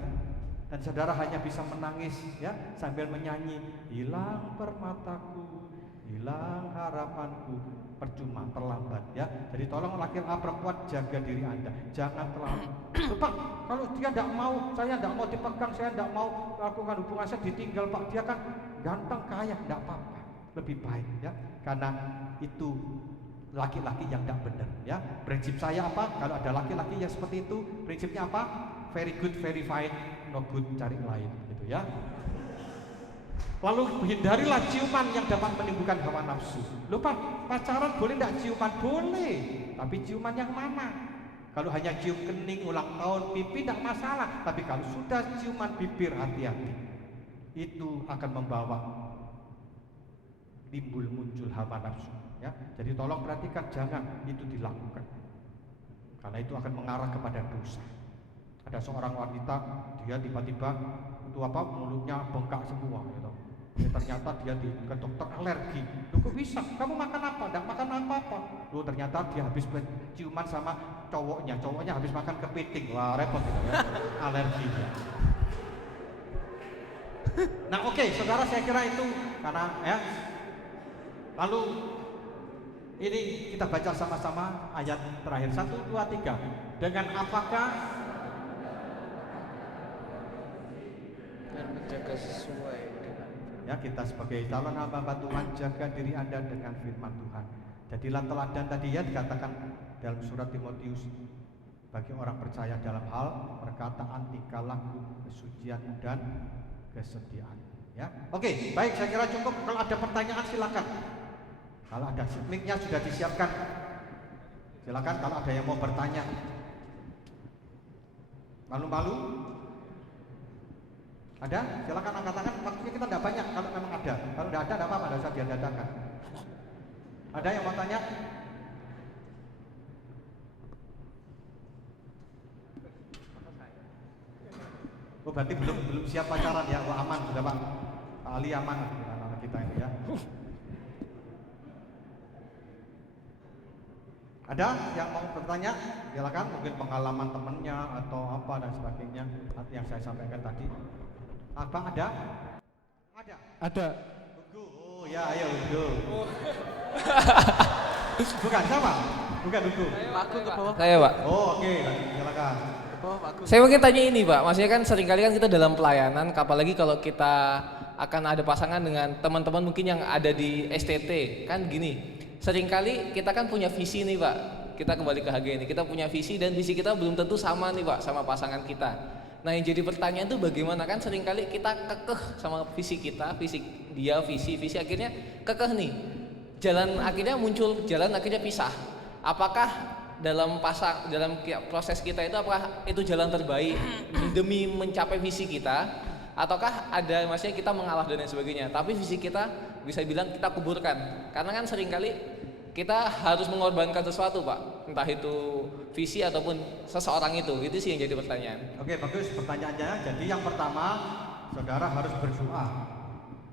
Dan saudara hanya bisa menangis ya, sambil menyanyi, hilang permataku, hilang harapanku. Percuma, terlambat ya. Jadi tolong laki-laki perempuan jaga diri Anda, jangan terlalu Pak, kalau dia tidak mau, saya tidak mau dipegang, saya tidak mau lakukan hubungan, saya ditinggal Pak, dia kan ganteng kaya, tidak apa-apa, lebih baik ya. Karena itu laki-laki yang tidak benar ya. Prinsip saya apa? Kalau ada laki-laki yang seperti itu, prinsipnya apa? Very good, very fine, no good, cari lain gitu ya. Lalu hindarilah ciuman yang dapat menimbulkan hawa nafsu. Lupa, pacaran boleh tidak ciuman? Boleh, tapi ciuman yang mana? Kalau hanya cium kening, ulang tahun, pipi tidak masalah. Tapi kalau sudah ciuman bibir, hati-hati. Itu akan membawa muncul hawa nafsu ya. Jadi tolong perhatikan, jangan itu dilakukan, karena itu akan mengarah kepada dosa. Ada seorang wanita, dia tiba-tiba itu mulutnya bengkak semua gitu. Ya, ternyata dia ke dokter alergi. Loh kok bisa? Kamu makan apa? Tidak makan apa-apa. Loh ternyata dia habis ciuman sama cowoknya habis makan kepiting. Wah repot gitu ya. Alergi dia. Nah oke, saudara, saya kira itu karena ya. Lalu ini kita baca sama-sama ayat terakhir 1, 2, 3. Dengan apakah Dan menjaga sesuai dengan ya, kita sebagai calon hamba Tuhan jaga diri Anda dengan firman Tuhan. Jadilah teladan tadi ya, dikatakan dalam surat Timotius, bagi orang percaya dalam hal perkataan, tingkah laku, kesucian dan kesetiaan ya. Oke, baik, saya kira cukup. Kalau ada pertanyaan silakan. Kalau ada mic-nya sudah disiapkan, silakan kalau ada yang mau bertanya. Malu-malu? Ada? Silakan angkat tangan. Maksudnya kita tidak banyak kalau memang ada. Kalau tidak ada, tidak apa-apa, tidak usah diadakan. Ada yang mau tanya? Oh berarti belum siap pacaran ya? Wah aman sudah Pak. Pak Ali aman anak-anak kita ini ya. Ada yang mau bertanya? Silakan, mungkin pengalaman temennya atau apa dan sebagainya yang saya sampaikan tadi. Abang ada? Ada. Ada. Hugo. Oh ya, ayo Hugo. Bukan sama? Bukan Hugo. Pak Agung ke bawah. Saya, Pak. Oh oke, silakan. Ke bawah Pak Agung. Saya mungkin tanya ini, Pak. Maksudnya kan seringkali kan kita dalam pelayanan, apalagi kalau kita akan ada pasangan dengan teman-teman mungkin yang ada di STT. Kan gini, seringkali kita kan punya visi nih, Pak. Kita kembali ke HG ini, kita punya visi dan visi kita belum tentu sama nih, Pak, sama pasangan kita. Nah yang jadi pertanyaan itu bagaimana, kan seringkali kita kekeh sama visi kita, visi dia, visi akhirnya kekeh nih. Jalan akhirnya muncul, jalan akhirnya pisah. Apakah dalam proses kita itu apakah itu jalan terbaik demi mencapai visi kita, ataukah ada maksudnya kita mengalah dan lain sebagainya, tapi visi kita bisa bilang kita kuburkan karena kan seringkali kita harus mengorbankan sesuatu, Pak, entah itu visi ataupun seseorang itu sih yang jadi pertanyaan. Oke bagus pertanyaannya. Jadi yang pertama saudara harus berdoa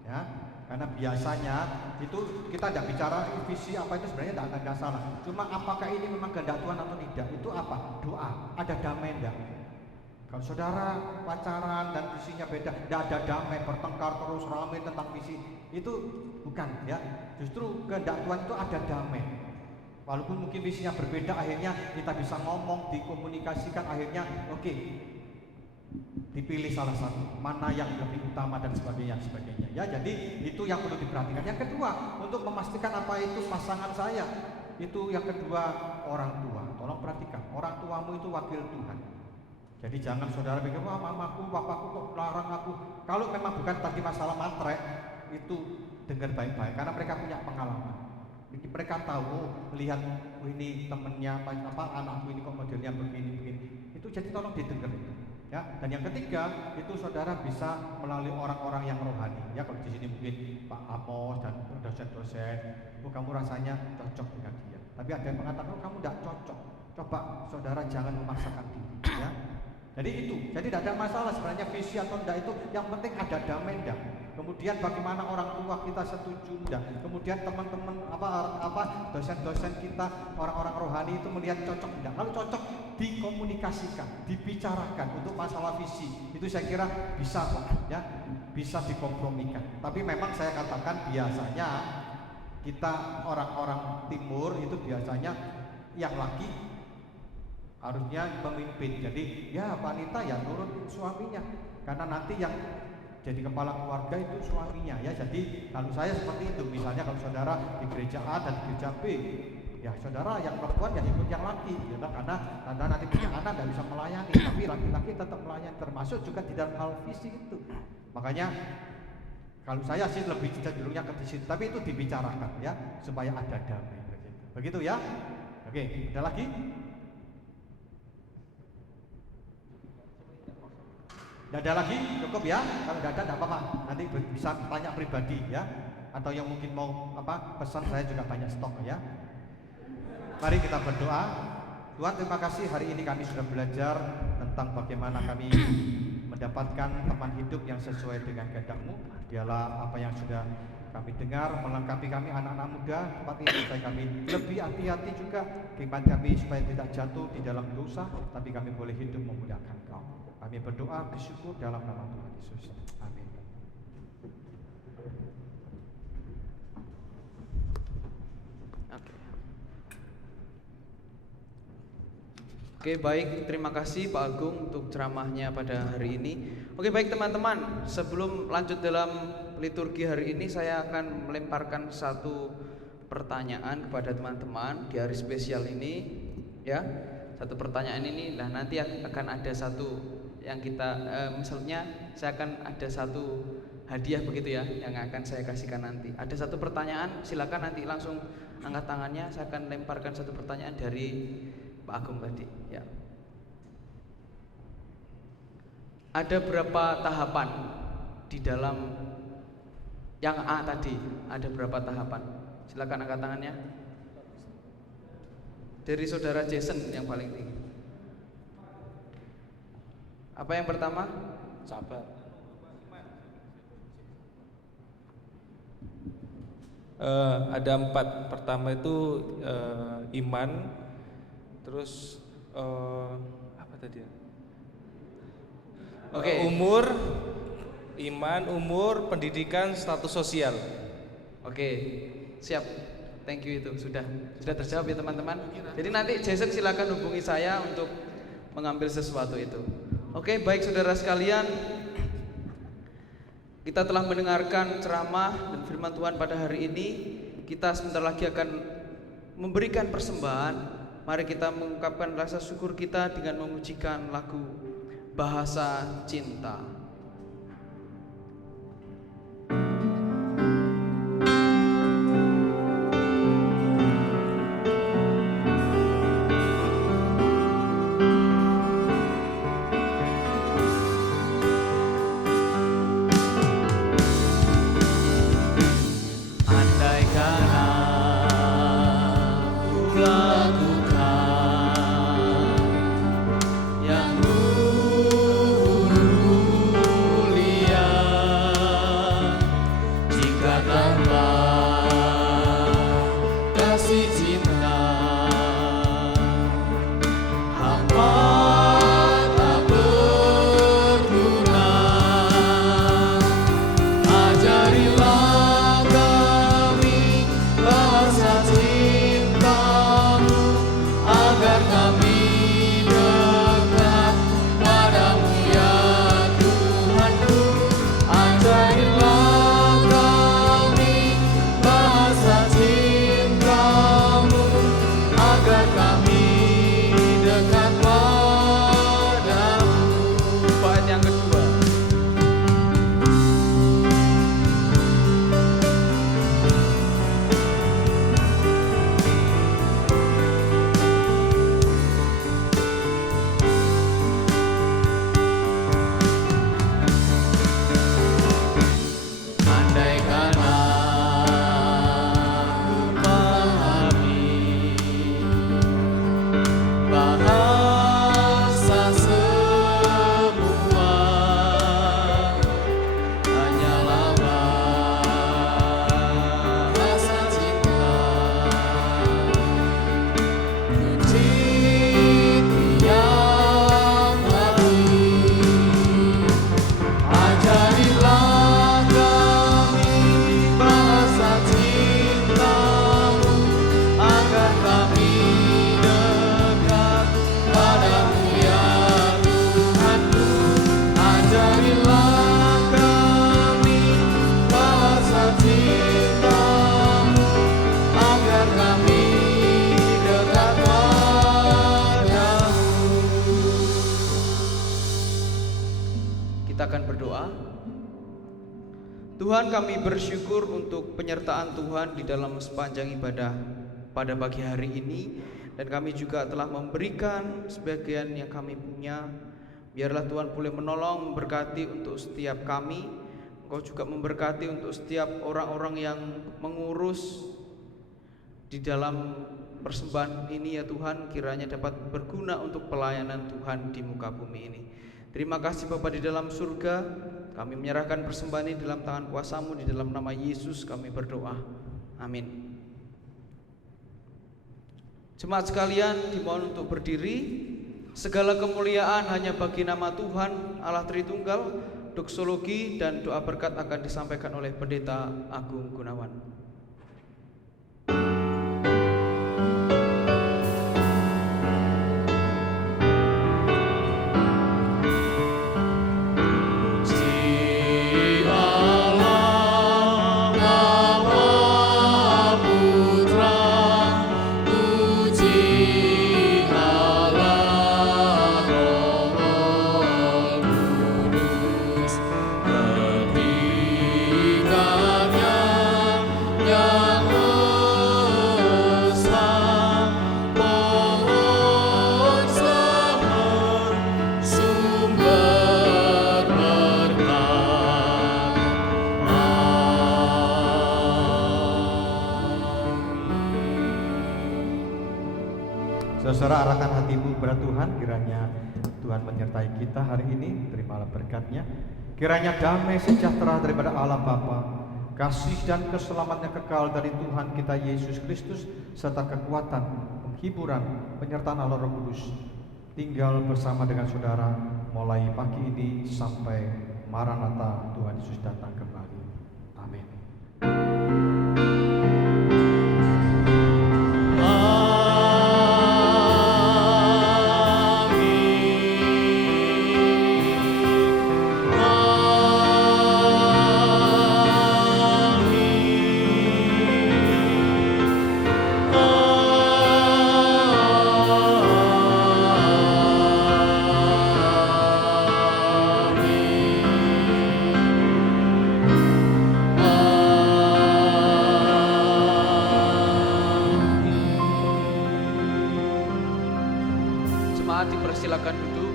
ya, karena biasanya itu kita tidak bicara visi apa itu sebenarnya tidak salah, cuma apakah ini memang kehendak Tuhan atau tidak, itu apa? Doa. Ada damai enggak? Kalau saudara pacaran dan visinya beda, tidak ada damai, bertengkar terus ramai tentang visi, itu bukan ya. Justru kehendak Tuhan itu ada damai. Walaupun mungkin visinya berbeda, akhirnya kita bisa ngomong, dikomunikasikan, akhirnya oke, dipilih salah satu, mana yang lebih utama dan sebagainya. Ya, jadi itu yang perlu diperhatikan. Yang kedua, untuk memastikan apa itu pasangan saya, itu yang kedua orang tua. Tolong perhatikan, orang tuamu itu wakil Tuhan. Jadi jangan saudara pikir, wah mamaku, papaku kok larang aku. Kalau memang bukan tadi masalah matre, itu dengar baik-baik, karena mereka punya pengalaman. Mereka tahu, lihat ini temennya, anakku ini kok modelnya begini. Itu jadi tolong didengar itu. Ya. Dan yang ketiga, itu saudara bisa melalui orang-orang yang rohani. Ya, kalau di sini mungkin Pak Amos dan dosen-dosen, kamu rasanya cocok dengan dia. Tapi ada yang mengatakan, kamu tidak cocok. Coba saudara jangan memaksakan diri. Ya. Jadi itu, jadi tidak ada masalah sebenarnya visi atau tidak itu, yang penting ada damai enggak. Kemudian bagaimana orang tua kita setuju enggak. Kemudian teman-teman dosen-dosen kita, orang-orang rohani itu melihat cocok enggak. Kalau cocok dikomunikasikan, dibicarakan untuk masalah visi. Itu saya kira bisa kok ya, bisa dikompromikan. Tapi memang saya katakan biasanya kita orang-orang timur itu biasanya yang laki harusnya pemimpin, jadi ya wanita ya nurut suaminya, karena nanti yang jadi kepala keluarga itu suaminya ya. Jadi kalau saya seperti itu, misalnya kalau saudara di gereja A dan gereja B, ya saudara yang perempuan ya ikut yang laki, ya, karena nanti punya anak tidak bisa melayani, tapi laki-laki tetap melayani, termasuk juga di dalam hal visi itu. Makanya kalau saya sih lebih cenderungnya ke situ, tapi itu dibicarakan ya supaya ada damai. Begitu ya. Oke, ada lagi? Tidak ada lagi, cukup ya. Kalau tidak ada tidak apa-apa, nanti bisa tanya pribadi ya. Atau yang mungkin mau pesan, saya juga banyak stok ya. Mari kita berdoa. Tuhan, terima kasih hari ini kami sudah belajar tentang bagaimana kami mendapatkan teman hidup yang sesuai dengan kehendak-Mu. Dialah apa yang sudah kami dengar, melengkapi kami anak-anak muda tempat ini, supaya kami lebih hati-hati juga, kami supaya tidak jatuh di dalam dosa, tapi kami boleh hidup memuliakan Kau. Kami berdoa bersyukur dalam nama Tuhan Yesus. Amin. Oke, baik, terima kasih Pak Agung untuk ceramahnya pada hari ini. Oke, baik teman-teman, sebelum lanjut dalam liturgi hari ini, saya akan melemparkan satu pertanyaan kepada teman-teman di hari spesial ini ya. Satu pertanyaan ini, nah nanti akan ada satu yang kita misalnya saya akan ada satu hadiah begitu ya yang akan saya kasihkan nanti. Ada satu pertanyaan, silakan nanti langsung angkat tangannya. Saya akan lemparkan satu pertanyaan dari Pak Agung tadi ya. Ada berapa tahapan di dalam yang A tadi? Ada berapa tahapan? Silakan angkat tangannya. Dari saudara Jason yang paling tinggi. Apa yang pertama? Sabar. Ada 4. Pertama itu iman, terus apa tadi ya? Oke. Umur, iman, umur, pendidikan, status sosial. Oke, siap. Thank you, itu sudah terjawab ya teman-teman. Jadi nanti Jason silakan hubungi saya untuk mengambil sesuatu itu. Oke, baik saudara sekalian, kita telah mendengarkan ceramah dan firman Tuhan pada hari ini. Kita sebentar lagi akan memberikan persembahan. Mari kita mengungkapkan rasa syukur kita dengan memujikan lagu Bahasa Cinta. Kita akan berdoa. Tuhan, kami bersyukur untuk penyertaan Tuhan di dalam sepanjang ibadah pada pagi hari ini, dan kami juga telah memberikan sebagian yang kami punya. Biarlah Tuhan boleh menolong, memberkati untuk setiap kami. Engkau juga memberkati untuk setiap orang-orang yang mengurus di dalam persembahan ini ya Tuhan, kiranya dapat berguna untuk pelayanan Tuhan di muka bumi ini. Terima kasih Bapa di dalam surga, kami menyerahkan persembahan ini dalam tangan kuasa-Mu, di dalam nama Yesus kami berdoa, amin. Jemaat sekalian dimohon untuk berdiri. Segala kemuliaan hanya bagi nama Tuhan Allah Tritunggal. Doksologi dan doa berkat akan disampaikan oleh Pendeta Agung Gunawan. Saudara, arahkan hatimu kepada Tuhan, kiranya Tuhan menyertai kita hari ini, terimalah berkat-Nya. Kiranya damai sejahtera daripada Allah Bapa, kasih dan keselamatan yang kekal dari Tuhan kita Yesus Kristus, serta kekuatan, penghiburan, penyertaan Allah Roh Kudus tinggal bersama dengan saudara mulai pagi ini sampai Maranatha Tuhan Yesus datang kembali. Amin. Jemaat dipersilakan duduk.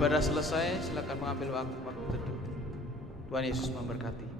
Ibadah selesai, silakan mengambil waktu teduh. Tuhan Yesus memberkati.